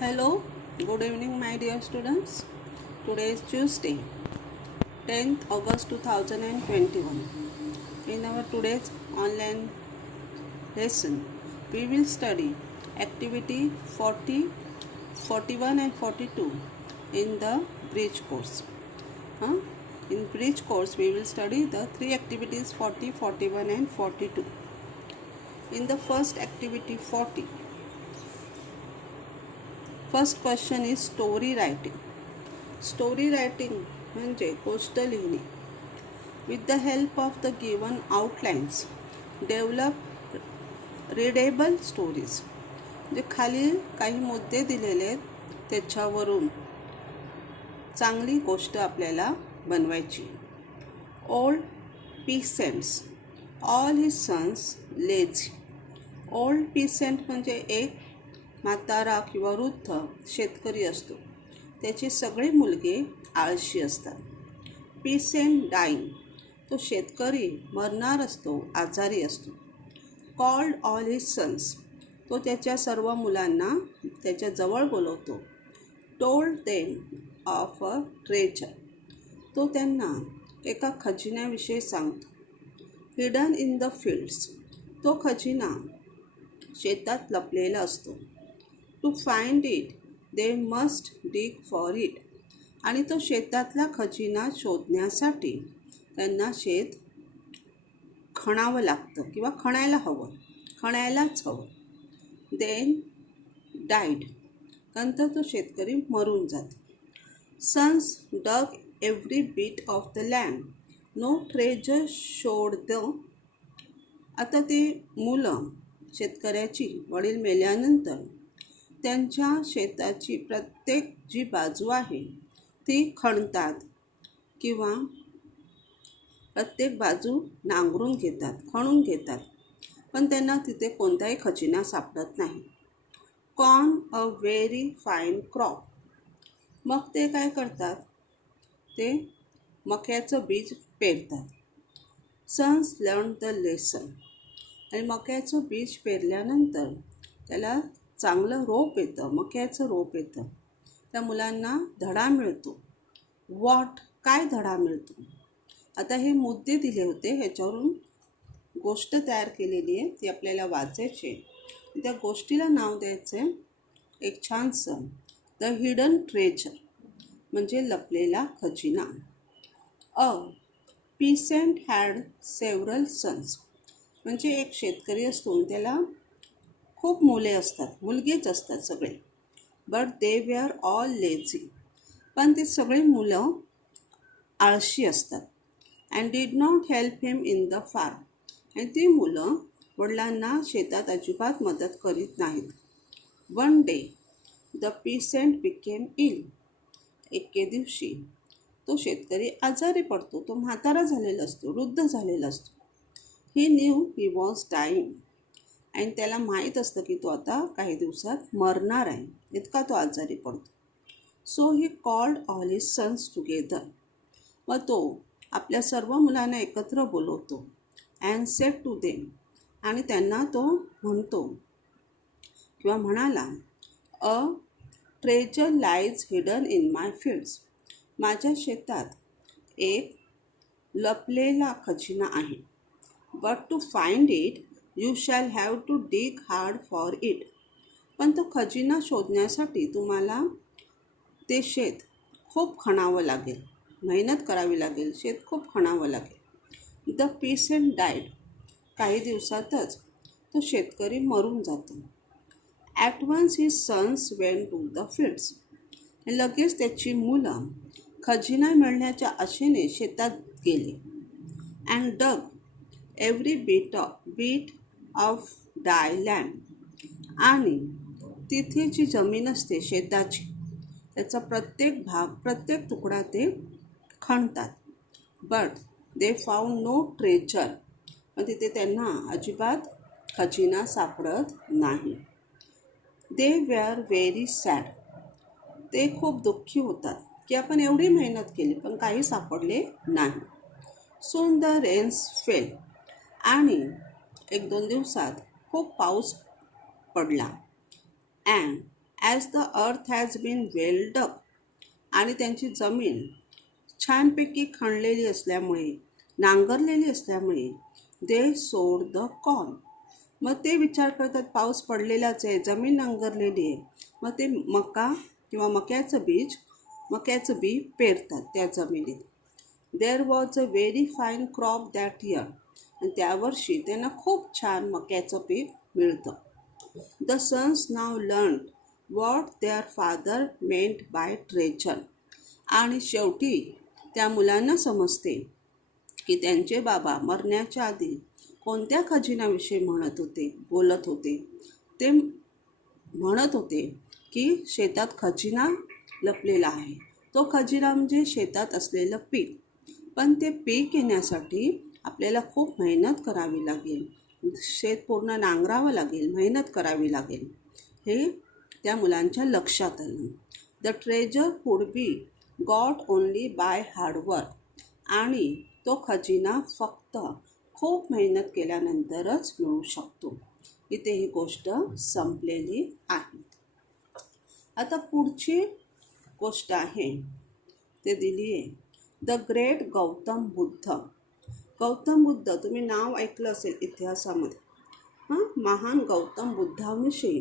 Hello, good evening, my dear students. Today is Tuesday, 10th August 2021. In our today's online lesson, we will study activity 40, 41, and 42 in the bridge course. In bridge course, we will study the three activities 40, 41, and 42. In the first activity 40, first question is story writing. Story writing म्हणजे गोष्ट लिहिणे. With the help of the given outlines develop readable stories. जे खाली काही मुद्दे दिलेले आहेत त्याच्यावरून चांगली गोष्ट आपल्याला बनवायची. Old peasants all his sons lazy. Old peasant म्हणजे एक म्हातारा किंवा वृद्ध शेतकरी असतो. त्याची सगळी मुलगे आळशी असतात. पीसेंट डाईंग, तो शेतकरी मरणार असतो, आजारी असतो. कॉल्ड ऑल हिज सन्स, तो त्याच्या सर्व मुलांना त्याच्याजवळ बोलवतो. Told them of a treasure, तो त्यांना एका खजिन्याविषयी सांगतो. हिडन इन द फील्ड्स, तो खजिना शेतात लपलेला असतो. To find it they must dig for it, आणि तो शेतातला खजिना शोधण्यासाठी त्यांना शेत खणावं लागतं किंवा खणायलाच हवं. देन डाईड, नंतर तो शेतकरी मरून जातो. Sons dug every bit of the land, no treasure showed the. आता ते मुलं शेतकऱ्याची वडील मेल्यानंतर त्यांच्या शेताची प्रत्येक जी बाजू आहे ती खणतात किंवा प्रत्येक बाजू नांगरून घेतात, खणून घेतात, पण त्यांना तिथे कोणताही खजिना सापडत नाही. कॉर्न अ व्हेरी फाईन क्रॉप, मग ते काय करतात, ते मक्याचं बीज पेरतात. सन्स लर्न द लेसन, आणि मक्याचं बीज पेरल्यानंतर त्याला चांगलं रोप येतं, मक्याचं रोप येतं. त्या मुलांना धडा मिळतो. व्हॉट, काय धडा मिळतो. आता हे मुद्दे दिले होते, ह्याच्यावरून गोष्ट तयार केलेली आहे, ती आपल्याला वाचायची. त्या गोष्टीला नाव द्यायचं आहे एक छानसं द हिडन ट्रेजर, म्हणजे लपलेला खजिना. अ पीसेंट हॅड सेव्हरल सन्स, म्हणजे एक शेतकरी असतो, त्याला खूप मुले असतात, मुलगेच असतात सगळे. But they were all lazy, पण ते सगळे मुलं आळशी असतात. And did not help him in the farm, आणि ती मुलं वडिलांना शेतात अजिबात मदत करीत नाहीत. One day the peasant became ill, एके दिवशी तो शेतकरी आजारी पडतो. तो म्हातारा झालेला असतो, वृद्ध झालेला असतो. ही न्यू ही वॉज डाईंग, आणि त्याला माहीत असतं की तो आता काही दिवसात मरणार आहे, इतका तो आजारी पडतो. So he called all his sons together, मग तो आपल्या सर्व मुलांना एकत्र बोलवतो. अँड सेड टू देम, आणि त्यांना तो म्हणतो किंवा म्हणाला, a treasure lies hidden in my fields, माझ्या शेतात एक लपलेला खजिना आहे. But to find it you shall have to dig hard for it, पण तो खजिना शोधण्यासाठी तुम्हाला ते शेत खूप खणावं लागेल, मेहनत करावी लागेल, शेत खूप खणावं लागेल. द पीसेंट डाईड, काही दिवसातच तो शेतकरी मरून जातो. At once his sons went to the fields, लगेच त्याची मुलं खजिना मिळण्याच्या आशेने शेतात गेले. And dug every bit of the land, आणि तिथे जी जमीन असते शेताची त्याचा प्रत्येक भाग, प्रत्येक तुकडा ते खणतात. But they found no treasure, पण तिथे त्यांना अजिबात खजिना सापडत नाही. दे वेआर व्हेरी सॅड, ते खूप दुःखी होतात की आपण एवढी मेहनत केली पण काही सापडले नाही. सून द रेन्स फेल, आणि एक दोन दिवसात खूप पाऊस पडला. And as the earth has been welled up, आणि त्यांची जमीन छानपैकी खणलेली असल्यामुळे, नांगरलेली असल्यामुळे, दे सोड द कॉर्न. मग ते विचार करतात पाऊस पडलेलाच आहे, जमीन नांगरलेली आहे, मग ते मका किंवा मक्याचं बी पेरतात त्या जमिनीत. There was a very fine crop that year, आणि त्या वर्षी त्यांना खूप छान मक्याचं पीक मिळतं. The sons now learn what their father meant by treasure, आणि शेवटी त्या मुलांना समजते की त्यांचे बाबा मरण्याच्या आधी कोणत्या खजिन्याविषयी बोलत होते. ते म्हणत होते की शेतात खजिना लपलेला आहे. तो खजिना म्हणजे शेतात असलेलं पीक. पण ते पीक येण्यासाठी आपल्याला खूप मेहनत करावी लागेल, शेत पूर्ण नांगरावं लागेल, मेहनत करावी लागेल. हे त्या मुलांच्या लक्षात आलं. The treasure could be got only by hard work, आणि तो खजिना फक्त खूप मेहनत केल्यानंतरच मिळू शकतो. इथे ही गोष्ट संपलेली आहे. आता पुढची गोष्ट आहे ते दिली आहे द ग्रेट गौतम बुद्ध. गौतम बुद्ध, तुम्ही नाव ऐकलं असेल इतिहासामध्ये. महान गौतम बुद्धाविषयी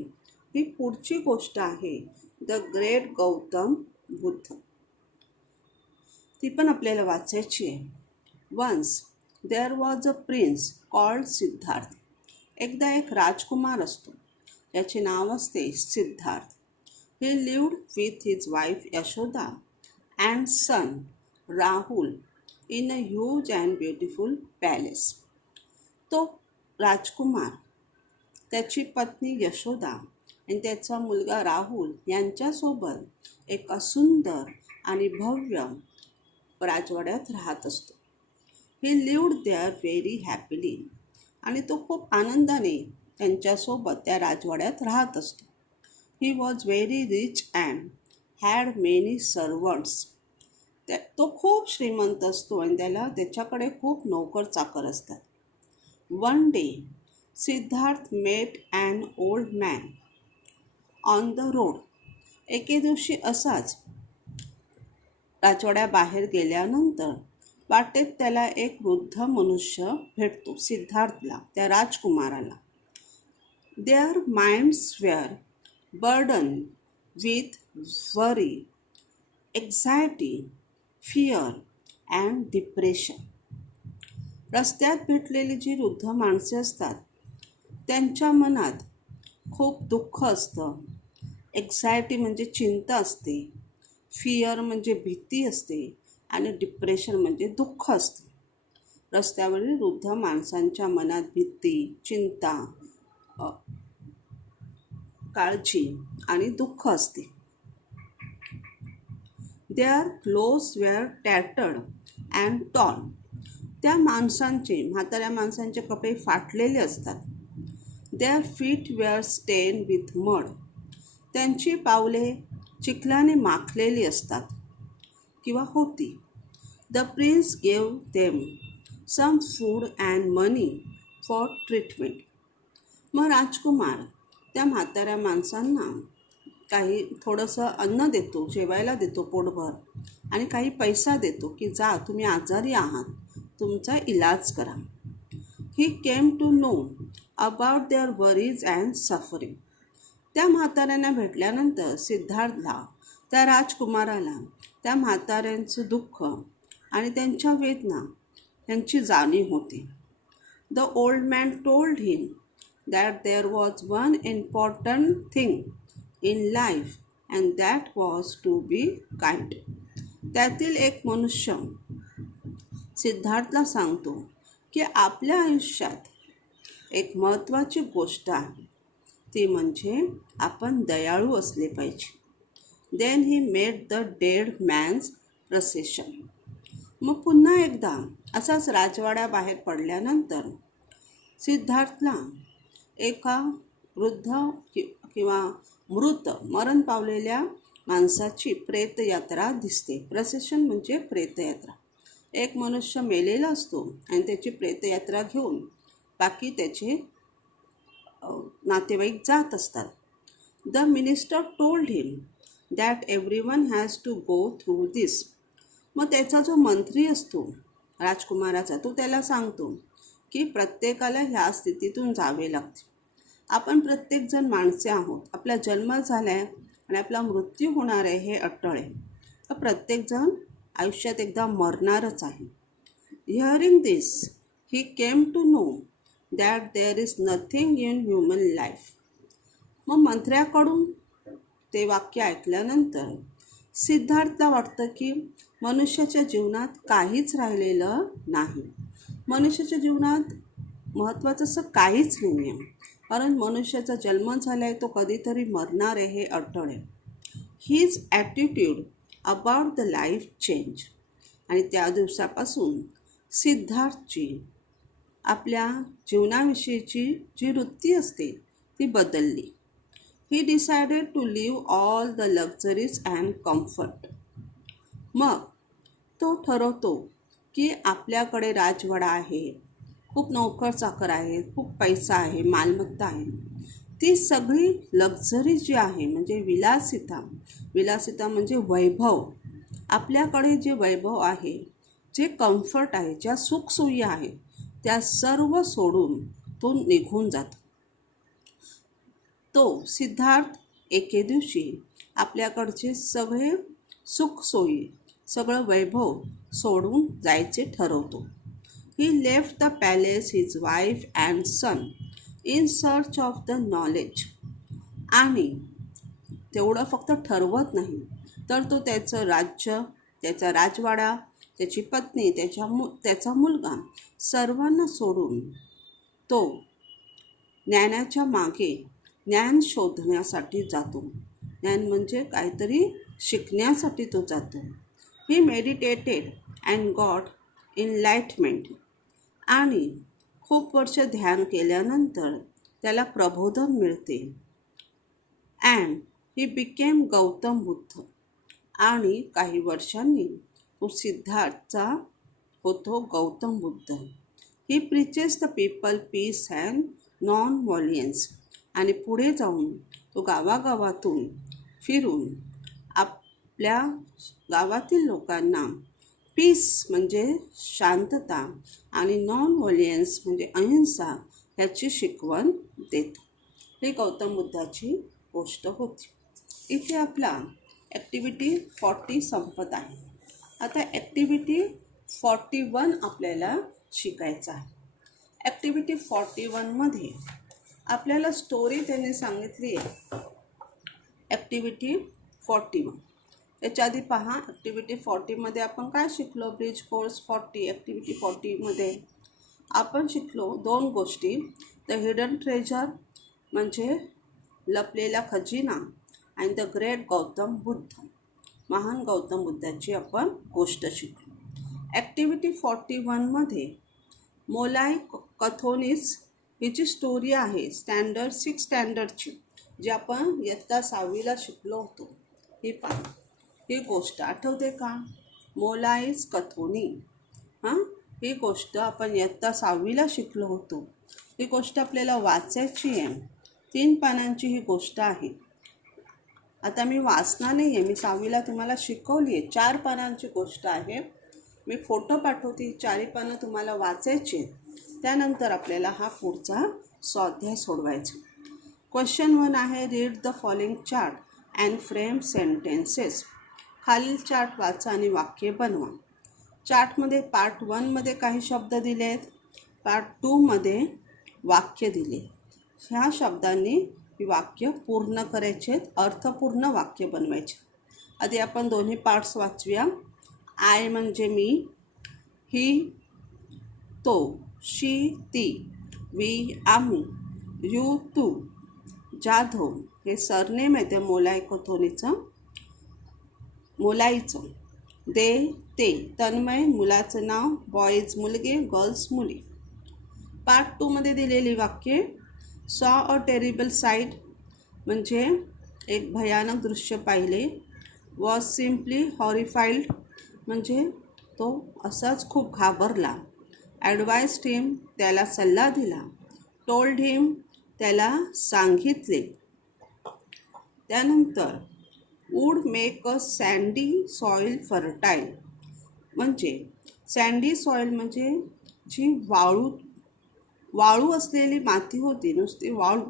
ही पुढची गोष्ट आहे, द ग्रेट गौतम बुद्ध. ती पण आपल्याला वाचायची आहे. Once there was a prince called Siddharth. एकदा एक राजकुमार असतो, त्याचे नाव असते Siddharth. He lived with his wife Yashoda and son Rahul in a huge and beautiful palace. तो राजकुमार, त्याची पत्नी यशोदा आणि त्याचा मुलगा राहुल यांच्यासोबत एका सुंदर आणि भव्य राजवाड्यात राहत असतो. He lived there very happily, आणि तो खूप आनंदाने त्यांच्यासोबत त्या राजवाड्यात राहत असतो. He was very rich and had many servants. तो खूप श्रीमंत असतो आणि त्याच्याकडे खूप नोकर चाकर असतात. One day Siddharth met and old man on the road. एके दिवशी असाच राजवाड्याबाहेर गेल्यानंतर वाटेत त्याला एक वृद्ध मनुष्य भेटतो, सिद्धार्थला, त्या राजकुमाराला. Their minds were burden with worry, anxiety, fear and depression. रस्त्यात भेटलेली जी वृद्ध माणसे असतात त्यांच्या मनात खूप दुःख असतं. एक्झायटी म्हणजे चिंता असते, फिअर म्हणजे भीती असते, आणि डिप्रेशन म्हणजे दुःख असते. रस्त्यावरील वृद्ध माणसांच्या मनात भीती, चिंता, काळजी आणि दुःख असते. Their clothes were tattered and torn. त्या म्हाताऱ्या माणसांचे कपडे फाटलेले असतात. Their feet were stain with mud. त्यांची पावले चिखलाने माखलेली असतात किंवा होती. The prince gave them some food and money for treatment. मग राजकुमार त्या म्हाताऱ्या माणसांना काही थोडंसं अन्न देतो, जेवायला देतो पोटभर, आणि काही पैसा देतो की जा, तुम्ही आजारी आहात, तुमचा इलाज करा. He came to know about their worries and suffering. त्या म्हाताऱ्यांना भेटल्यानंतर सिद्धार्थला, त्या राजकुमाराला त्या म्हाताऱ्यांचं दुःख आणि त्यांच्या वेदना यांची जाणीव होते. The old man told him that there was one important thing in life and that was to be kind. त्यातील एक मनुष्य सिद्धार्थला सांगतो की आपल्या आयुष्यात एक महत्त्वाची गोष्ट आहे, ती म्हणजे आपण दयाळू असले पाहिजे. Then he made the dead man's procession. मग पुन्हा एकदा असाच राजवाड्याबाहेर पडल्यानंतर सिद्धार्थला एका वृद्ध किंवा मरण पावलेल्या माणसाची प्रेतयात्रा दिसते. प्रोसेशन म्हणजे प्रेतयात्रा. एक मनुष्य मेलेला असतो आणि त्याची प्रेतयात्रा घेऊन बाकी त्याचे नातेवाईक जात असतात. The minister told him that everyone has to go through this. मग त्याचा जो मंत्री असतो राजकुमाराचा, तो त्याला सांगतो की प्रत्येकाला ह्या स्थितीतून जावे लागते. आपण प्रत्येकजण माणसे आहोत. आपला जन्म झाला आहे आणि आपला मृत्यू होणार आहे हे अट्टळ आहे. तर प्रत्येकजण आयुष्यात एकदा मरणारच आहे. Hearing this he came to know that there is nothing in human life. मग मंत्र्याकडून ते वाक्य ऐकल्यानंतर सिद्धार्थला वाटतं की मनुष्याच्या जीवनात काहीच राहिलेलं नाही. मनुष्याच्या जीवनात महत्त्वाचं असं काहीच नाही आहे, कारण मनुष्याचा जन्म झाला आहे, तो कधीतरी मरणार आहे हे अट्टळ आहे. His attitude about the life change. आणि त्या दिवसापासून सिद्धार्थची आपल्या जीवनाविषयीची जी वृत्ती असते ती बदलली. He decided to leave all the luxuries and comfort. मग तो ठरवतो की आपल्याकडे राजवाडा आहे, खूप नोकर चाकर आहेत, खूप पैसा आहे, मालमत्ता आहे, ती सगळी लक्झरी जी आहे म्हणजे विलासिता म्हणजे वैभव. आपल्याकडे जे वैभव आहे, जे कम्फर्ट आहे, ज्या सुखसोयी आहेत, त्या सर्व सोडून तो निघून जातो. तो सिद्धार्थ एके दिवशी आपल्याकडचे सगळे सुखसोयी, सगळं वैभव सोडून जायचे ठरवतो. He left the palace, his wife and son in search of the knowledge. आणि तेवढं फक्त ठरवत नाही, तर तो त्याचं राज्य, त्याचा राजवाडा, त्याची पत्नी, त्याचा मुलगा सर्वांना सोडून तो ज्ञानाच्या मागे ज्ञान शोधण्यासाठी जातो. ज्ञान म्हणजे काहीतरी शिकण्यासाठी तो जातो. He meditated and got enlightenment. आणि खूप वर्ष ध्यान केल्यानंतर त्याला प्रबोधन मिळते. And he became Gautam Buddha. आणि काही वर्षांनी तो सिद्धार्थचा होतो Gautam Buddha. He preaches the people peace and non violence. आणि पुढे जाऊन तो गावागावातून फिरून आपल्या गावातील लोकांना पीस म्हणजे शांतता आणि नॉन व्हायलेन्स म्हणजे अहिंसा ह्याची शिकवण देतो. ही गौतम बुद्धाची गोष्ट होती. इथे आपला ॲक्टिव्हिटी 40 संपत आहे. आता ॲक्टिव्हिटी 41 आपल्याला शिकायचं आहे. ॲक्टिव्हिटी 41मध्ये आपल्याला स्टोरी त्यांनी सांगितली आहे. ॲक्टिव्हिटी 41 याच्या आधी पहा. ॲक्टिव्हिटी 40मध्ये आपण काय शिकलो? Bridge course 40. ॲक्टिव्हिटी 40मध्ये आपण शिकलो 2 गोष्टी. द हिडन ट्रेजर म्हणजे लपलेला खजिना आणि द ग्रेट गौतम बुद्ध, महान गौतम बुद्धाची आपण गोष्ट शिकलो. ॲक्टिव्हिटी 41मध्ये मोलाई कथोनिस ही जी स्टोरी आहे स्टँडर्ड 6 स्टँडर्डची, जी आपण इयत्ता 6वीला शिकलो होतो, ही पहा. ही गोष्ट आठवते का? मोलाईस कथोनी. ही गोष्ट आपण इयत्ता 6वीला शिकलो होतो. ही गोष्ट आपल्याला वाचायची आहे. 3 पानांची ही गोष्ट आहे. आता मी वाचणार नाही आहे, मी 6वीला तुम्हाला शिकवली आहे. 4 पानांची गोष्ट आहे. मी फोटो पाठवते. 4 पानं तुम्हाला वाचायची. त्यानंतर आपल्याला हा पुढचा स्वाध्याय सोडवायचा. क्वेश्चन 1 आहे, read the following chart and frame sentences. खालील चार्ट वाचा आणि वाक्य बनवा. चार्टमध्ये पार्ट 1मध्ये काही शब्द दिले आहेत, पार्ट 2मध्ये वाक्य दिले. ह्या शब्दांनी ही वाक्य पूर्ण करायचे आहेत, अर्थपूर्ण वाक्य बनवायचे. आधी आपण दोन्ही पार्ट्स वाचूया. आय म्हणजे मी, ही तो, शी ती, वी आम्ही, यू तू, जाधव हे सरनेम आहे त्या मोलाईचं. दे ते, तन्मय मुलाचं नाव, बॉईज मुलगे, गर्ल्स मुली. पार्ट 2मध्ये दिलेली वाक्ये, सॉ अ टेरिबल साईट म्हणजे एक भयानक दृश्य पाहिले, वॉज सिम्पली हॉरिफाईड म्हणजे तो असाच खूप घाबरला, ॲडवाइस्ड हिम त्याला सल्ला दिला, टोल्ड हिम त्याला सांगितले. त्यानंतर would make a sandy soil fertile, म्हणजे सँडी सॉइल म्हणजे जी वाळू वाळू असलेली माती होती, नुसती वाळू,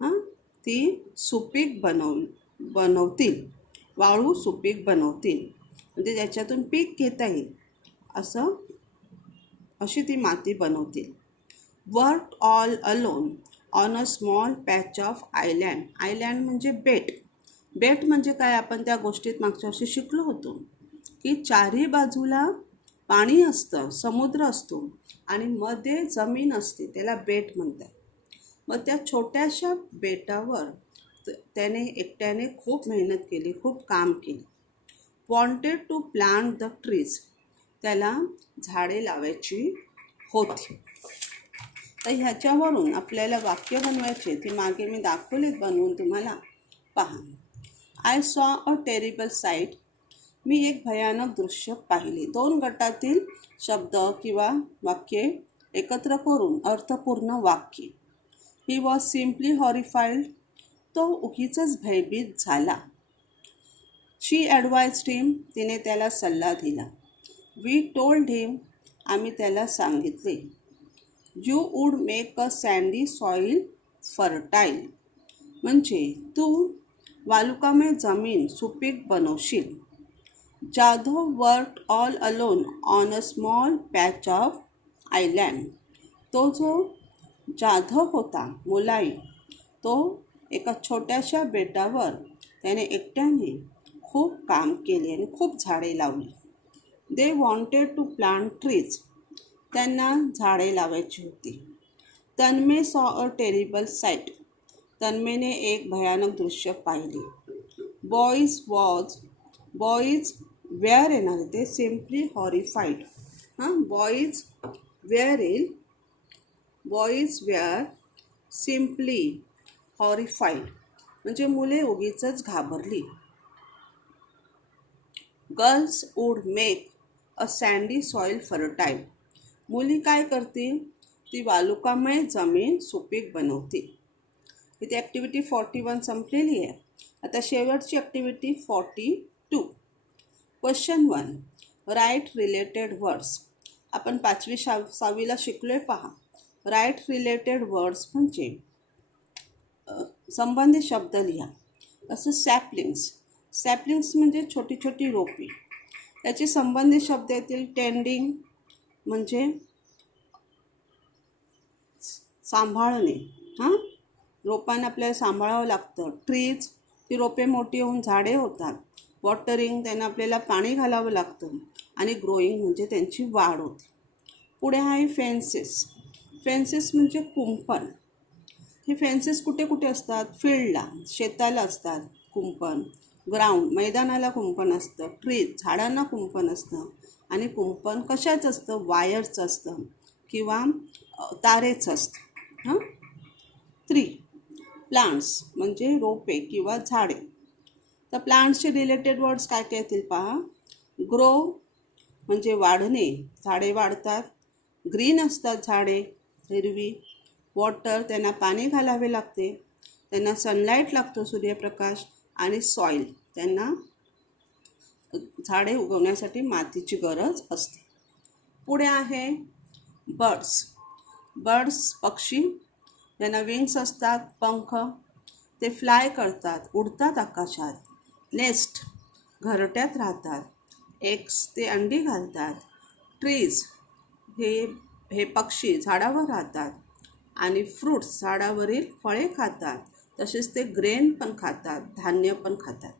हां, ती सुपीक बनवतील, वाळू सुपीक बनवतील, म्हणजे ज्याच्यातून पीक घेता येईल अशी ती माती बनवतील. Work all alone on a small patch of island. Island म्हणजे बेट. बेट म्हणजे काय, आपण त्या गोष्टीत मागच्या वर्षी शिकलो होतो की चारही बाजूला पाणी असतं, समुद्र असतो आणि मध्ये जमीन असते, त्याला बेट म्हणतात. मग त्या छोट्याशा बेटावर त्याने एकट्याने खूप मेहनत केली, खूप काम केली. Wanted to plant the trees, त्याला झाडे लावायची होती. तर ह्याच्यावरून आपल्याला वाक्य बनवायचे, ती मागे मी दाखवलेत बनवून तुम्हाला, पहा. I saw a terrible site, मी एक भयानक दृश्य पाहिले. दोन गटातील शब्द किंवा वाक्ये एकत्र करून अर्थपूर्ण वाक्य. ही वॉज सिम्पली हॉरिफाईड, तो उगीचच भयभीत झाला. शी ॲडवाइज्ड हिम, तिने त्याला सल्ला दिला. वी टोल्ड हिम, आम्ही त्याला सांगितले. You would make a sandy soil fertile, म्हणजे तू वालुकामय जमीन सुपीक बनवशील. Jadhav worked all alone on a small patch of island, तो जो जाधव होता, मुलाई, तो एका छोट्याशा बेटावर त्याने एकट्याने खूप काम केले आणि खूप झाडे लावली. They wanted to plant trees, त्यांना झाडे लावायची होती. तन्मे सॉ अ टेरिबल साईट, तन्मेने एक भयानक दृश्य पाहिले. बॉईज वेअर येणार ते simply horrified. Boys were simply horrified, म्हणजे मुले उगीचच घाबरली. Girls would make a sandy soil fertile, मुली काय करतील, ती वालुकामय जमीन सुपीक बनवतील. इथे ॲक्टिव्हिटी 41 संपलेली आहे. आता शेवटची activity 42. Question 1, write related words. आपण 5वी 6वीला शिकलोय, पहा. राईट रिलेटेड वर्ड्स म्हणजे संबंधित शब्द लिहा. असं सॅपलिंग्स म्हणजे छोटी छोटी रोपी, त्याचे संबंधित शब्द येतील. टेंडिंग म्हणजे सांभाळणे, रोपांना आपल्याला सांभाळावं लागतं. ट्रीज, ती रोपे मोठी होऊन झाडे होतात. वॉटरिंग, त्यांना आपल्याला पाणी घालावं लागतं. आणि ग्रोईंग म्हणजे त्यांची वाढ होते. पुढे आहे फेन्सेस म्हणजे कुंपण. हे फेन्सेस कुठे कुठे असतात, फील्डला, शेताला असतात कुंपण. ग्राउंड, मैदानाला कुंपण असतं. ट्रीज, झाडांना कुंपण असतं. आणि कुंपण कशाचं असतं, वायरचं असतं किंवा तारेचं असतं. 3, प्लांट्स म्हणजे रोपे किंवा झाडे. तर प्लांट्सचे रिलेटेड वर्ड्स काय काय येतील, पहा. ग्रो म्हणजे वाढणे, झाडे वाढतात. ग्रीन असतात झाडे, हिरवी. वॉटर, त्यांना पाणी घालावे लागते, त्यांना सनलाईट लागतो, सूर्यप्रकाश. आणि सॉईल, त्यांना झाडे उगवण्यासाठी मातीची गरज असते. पुढे आहे बर्ड्स, पक्षी, त्यांना विंग्स असतात, पंख. ते फ्लाय करतात, उडतात आकाशात. नेस्ट, घरट्यात राहतात. एग्स, ते अंडी घालतात. ट्रीज, हे पक्षी झाडावर राहतात. आणि फ्रूट्स, झाडावरील फळे खातात. तसेच ते ग्रेन पण खातात, धान्य पण खातात.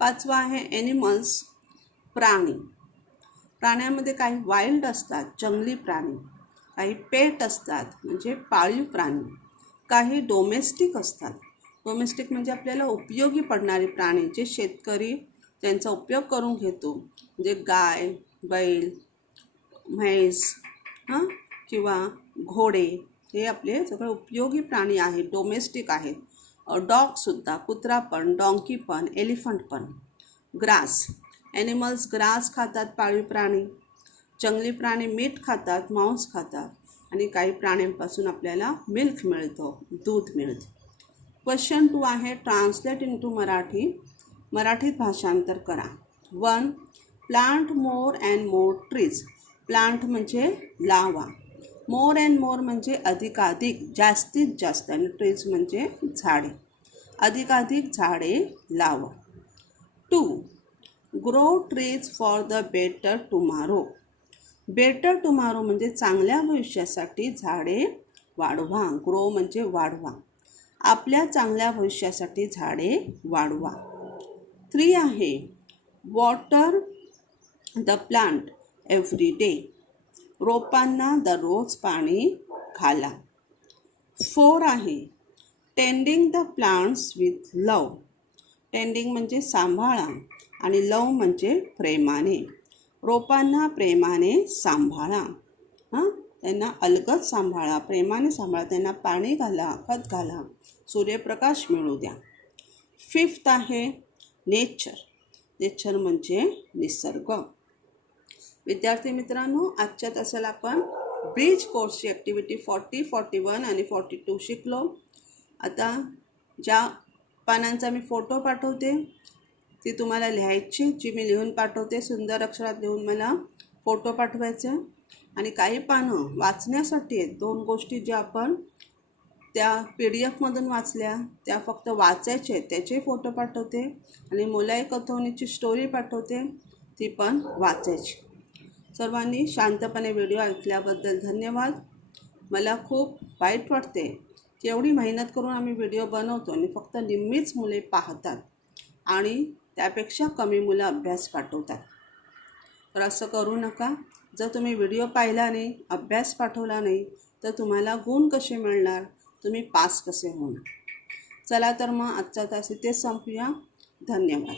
5वा आहे ॲनिमल्स, प्राण्यामध्ये काही वाईल्ड असतात, जंगली प्राणी. काही पेट असतात, म्हणजे पाळीव प्राणी. काही डोमेस्टिक असतात. डोमेस्टिक म्हणजे आपल्याला उपयोगी पडणारे प्राणी, जे शेतकरी त्यांचा उपयोग करून घेतो. म्हणजे गाय, बैल, म्हैस, किंवा घोडे, हे आपले सगळे उपयोगी प्राणी आहेत, डोमेस्टिक आहेत. डॉगसुद्धा, कुत्रा पण, डॉंकी पण, एलिफंट पण. ग्रास, ॲनिमल्स ग्रास खातात, पाळीव प्राणी. जंगली प्राणी मीठ खातात, मांस खातात. आणि काही प्राण्यांपासून आपल्याला मिल्क मिळतं, दूध मिळतं. क्वेश्चन 2 आहे, ट्रान्सलेट इन टू मराठी, मराठीत भाषांतर करा. 1. Plant more and more trees. Plant म्हणजे लावा, मोर अँड मोर म्हणजे अधिकाधिक, जास्तीत जास्त, आणि ट्रीज म्हणजे झाडे, अधिकाधिक झाडे लावा. 2. Grow trees for the better tomorrow. Better tomorrow म्हणजे चांगल्या भविष्यासाठी झाडे वाढवा. ग्रो म्हणजे वाढवा, आपल्या चांगल्या भविष्यासाठी झाडे वाढवा. 3 आहे, water the plant every day. रोपांना दररोज पाणी घाला. 4 आहे, tending the plants with love. Tending म्हणजे सांभाळा आणि लव म्हणजे प्रेमाने. रोपांना प्रेमाने सांभाळा, त्यांना अलगद सांभाळा, प्रेमाने सांभाळा, त्यांना पाणी घाला, खत घाला, सूर्यप्रकाश मिळू द्या. 5 आहे, नेचर. नेचर म्हणजे निसर्ग. विद्यार्थी मित्रांनो, आजच्या तासाला आपण ब्रिज कोर्सची ॲक्टिव्हिटी 40, 41 आणि 42 शिकलो. आता ज्या पानांचा मी फोटो पाठवते ती तुम्हाला लिहायची, जी मी लिहून पाठवते सुंदर अक्षरात लिहून मला फोटो पाठवायचे. आणि काही पानं वाचण्यासाठी आहेत. 2 गोष्टी ज्या आपण त्या PDF मधून वाचल्या त्या फक्त वाचायचे आहेत, त्याचे फोटो पाठवते. आणि मुलाई कथोनीची स्टोरी पाठवते, ती पण वाचायची. सर्वांनी शांतपणे व्हिडिओ ऐकल्याबद्दल धन्यवाद. मला खूप वाईट वाटते की एवढी मेहनत करून आम्ही व्हिडिओ बनवतो आणि फक्त निम्मीच मुले पाहतात आणि त्यापेक्षा कमी मुलं अभ्यास पाठवतात. तर असं करू नका. जर तुम्ही व्हिडिओ पाहिला नाही, अभ्यास पाठवला नाही, तर तुम्हाला गुण कसे मिळणार, तुम्ही पास कसे होणार. चला तर मग आजचा तास इथेच संपूया. धन्यवाद.